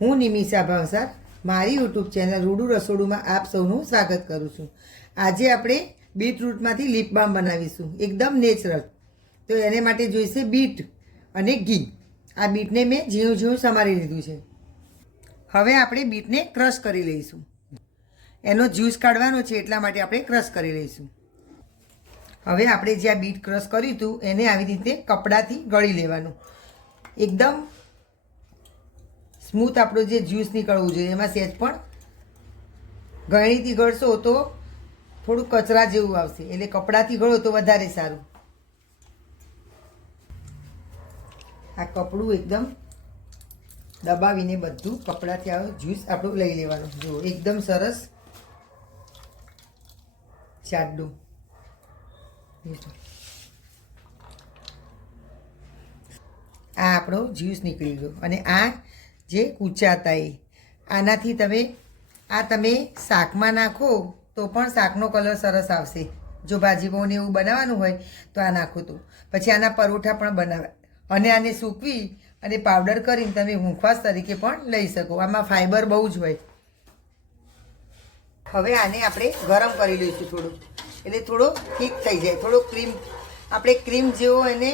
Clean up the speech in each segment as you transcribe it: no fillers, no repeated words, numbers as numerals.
હું નિમિષા ભાવસાર મારી YouTube channel રૂડુ રસોડુમાં આપ સૌનું સ્વાગત કરું છું. આજે આપણે બીટરૂટમાંથી લિપ બામ બનાવીશું, એકદમ નેચરલ. તો એને માટે જોઈશે બીટ અને ઘી. આ બીટને મેં ઝીણું ઝીણું સમારી લીધું છે. હવે આપણે બીટને ક્રશ કરી લઈશું. એનો જ્યુસ કાઢવાનો છે, એટલા માટે આપણે ક્રશ કરી લઈશું. હવે આપણે જે આ બીટ ક્રશ કર્યું હતું એને આવી રીતે કપડાથી ગળી લેવાનું. એકદમ સ્મૂથ આપણો જે જ્યુસ નીકળવું જોઈએ, એમાં સહેજ પણ ગળણીથી ગળશો તો થોડું કચરા જેવું આવશે, એટલે કપડાથી ગળો તો વધારે સારું. આ કપડું એકદમ દબાવીને બધું કપડાથી આવે જ્યુસ આપણું લઈ લેવાનું. જો એકદમ સરસ જાડું. આ આપણો જ્યુસ નીકળી ગયો. અને આ જે કૂચા હતા આનાથી તમે શાકમાં નાખો તો પણ શાકનો કલર સરસ આવશે. જો ભાજી પાઉંને એવું બનાવવાનું હોય તો આ નાખો તો. પછી આના પરોઠા પણ બનાવાય. અને આને સૂકવી અને પાવડર કરીને તમે મુખવાસ તરીકે પણ લઈ શકો. આમાં ફાઈબર બહુ જ હોય. હવે આને આપણે ગરમ કરી લઈશું થોડું, એટલે થોડો ઠીક થઈ જાય. થોડો ક્રીમ જેવો એને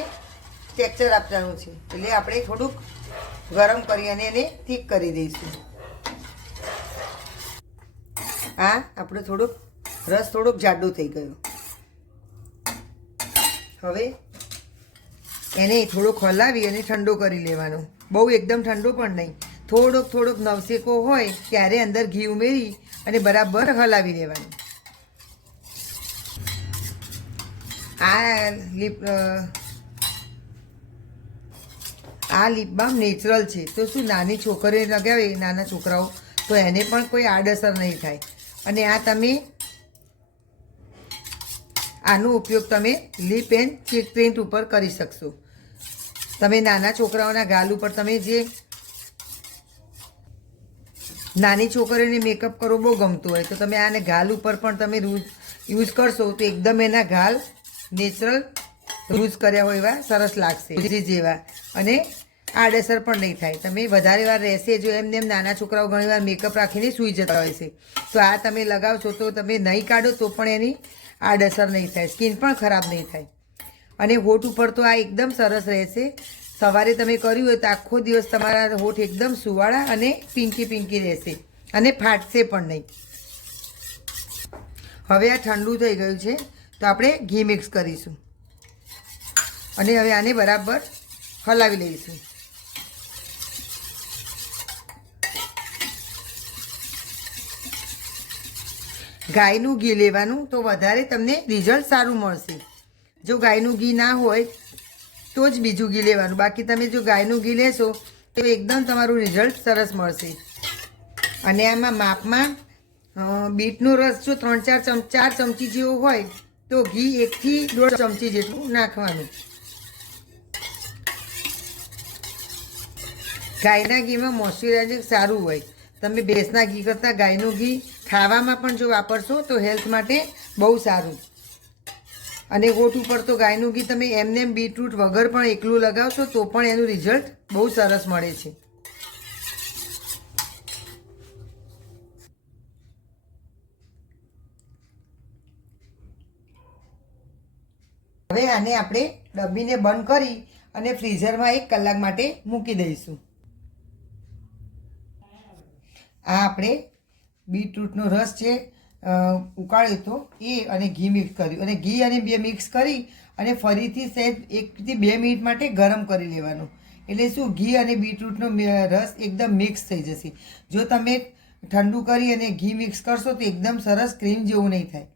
ટેક્સચર આપવાનું છે, એટલે આપણે થોડુંક ગરમ કરી અને એને ઠીક કરી દઈશું. આ આપણો રસ થોડોક જાડો થઈ ગયો. હવે એને થોડોક હલાવી અને ઠંડો કરી લેવાનો. બહુ એકદમ ઠંડો પણ નહીં, થોડોક નવસેકો હોય ત્યારે અંદર ઘી ઉમેરી અને બરાબર હલાવી લેવાનું. આ લિપ બામ નેચરલ છે, તો શું નાની છોકરીઓ લગાવે, નાના છોકરાઓ, તો એને પણ કોઈ આડઅસર નહીં થાય. અને આનો ઉપયોગ તમે લિપ એન્ડ ચીક પ્રિન્ટ ઉપર કરી શકશો. તમે નાના છોકરાઓના ગાલ ઉપર તમે જે નાની છોકરીઓને મેકઅપ કરવો બહુ ગમતું હોય, તો તમે આને ગાલ ઉપર પણ તમે યુઝ કરશો તો એકદમ એના ગાલ નેચરલ યુઝ કર્યા હોય એવા સરસ લાગશે, જેવા. અને આડઅસર પણ નહીં થાય. તમે વધારે વાર રહેશે, જો એમને નાના છોકરાઓ ઘણીવાર મેકઅપ રાખીને સૂઈ જતા હોય છે, તો આ તમે લગાવશો તો તમે નહીં કાઢો તો પણ એની આડઅસર નહીં થાય, સ્કિન પણ ખરાબ નહીં થાય. અને હોઠ ઉપર તો આ એકદમ સરસ રહેશે. સવારે તમે કર્યું હોય તો આખો દિવસ તમારા હોઠ એકદમ સુવાળા અને પિંકી રહેશે, અને ફાટશે પણ નહીં. હવે આ ઠંડુ થઈ ગયું છે, તો આપણે ઘી મિક્સ કરીશું અને હવે આને બરાબર હલાવી લઈશું. ગાયનું ઘી લેવાનું, તો વધારે તમને રિઝલ્ટ સારું મળશે. જો ગાયનું ઘી ના હોય તો જ બીજું ઘી લેવાનું. બાકી તમે જો ગાયનું ઘી લેશો તો એકદમ તમારું રિઝલ્ટ સરસ મળશે. અને આમાં માપમાં બીટનો રસ જો 4 ચમચી જેવો હોય તો ઘી 1 થી 1.5 ચમચી જેટલું નાખવાનું. ગાયના ઘીમાં મોઇશ્ચરાઇઝર સારું હોય. તમે ભેંસના ઘી કરતાં ગાયનું ઘી ખાવામાં પણ જો વાપરશો તો હેલ્થ માટે બહુ સારું. અને હોઠ ઉપર તો ગાયનું ઘી તમે એમને બીટરૂટ વગર પણ એકલું લગાવશો તો પણ એનું રિઝલ્ટ બહુ સરસ મળે છે. હવે આને આપણે ડબ્બીને બંધ કરી અને ફ્રીઝરમાં 1 કલાક માટે મૂકી દઈશું. આ આપણે બીટરૂટનો રસ છે ઉકાળ્યો હતો એ, અને ઘી મિક્સ કર્યું, અને ઘી અને બે મિક્સ કરી અને ફરીથી સહેજ 1 થી 2 મિનિટ માટે ગરમ કરી લેવાનું. એટલે શું, ઘી અને બીટરૂટનો રસ એકદમ મિક્સ થઈ જશે. જો તમે ઠંડુ કરી અને ઘી મિક્સ કરશો તો એકદમ સરસ ક્રીમ જેવું નહીં થાય.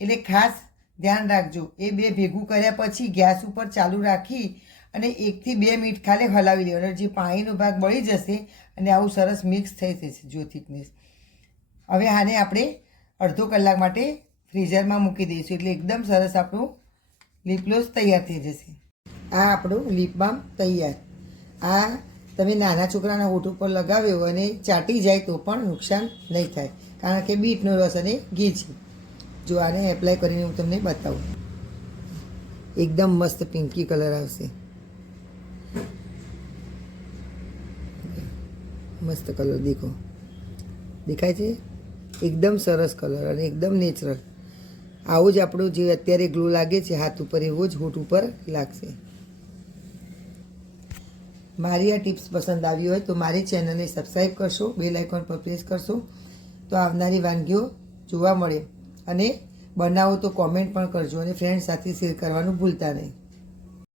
એટલે ખાસ ધ્યાન રાખજો. એ બે ભેગું કર્યા પછી ગેસ ઉપર ચાલુ રાખી અને 1 થી 2 મિનિટ ખાલી હલાવી લેવાનું. જે પાણીનો ભાગ બળી જશે અને આવું સરસ મિક્સ થઈ જશે, જો થિકનેસ. હવે આને આપણે અડધો કલાક માટે ફ્રીઝરમાં મૂકી દઈશું, એટલે એકદમ સરસ આપણું લિપ ગ્લોસ તૈયાર થઈ જશે. આ આપણું લિપ બામ તૈયાર. આ તમે નાના છોકરાના હોઠ ઉપર લગાવ્યો અને ચાટી જાય તો પણ નુકસાન નહીં થાય, કારણ કે બીટનો રસ અને ઘી છે. જો આને એપ્લાય કરીને હું તમને બતાવું, એકદમ મસ્ત પિંકી કલર આવશે. મસ્ત કલર દેખાય છે, એકદમ સરસ કલર અને એકદમ નેચરલ. આવો જ આપણો જે અત્યારે ગ્લો લાગે છે હાથ ઉપર, એવો જ હોઠ ઉપર લાગશે. મારી આ ટિપ્સ પસંદ આવી હોય તો મારી ચેનલને સબસ્ક્રાઈબ કરશો, બેલ આઇકોન પર પ્રેસ કરશો તો આવનારી વાનગીઓ જોવા મળે. અને બનાવો તો કોમેન્ટ પણ કરજો અને ફ્રેન્ડ સાથે શેર કરવાનું ભૂલતા નહીં.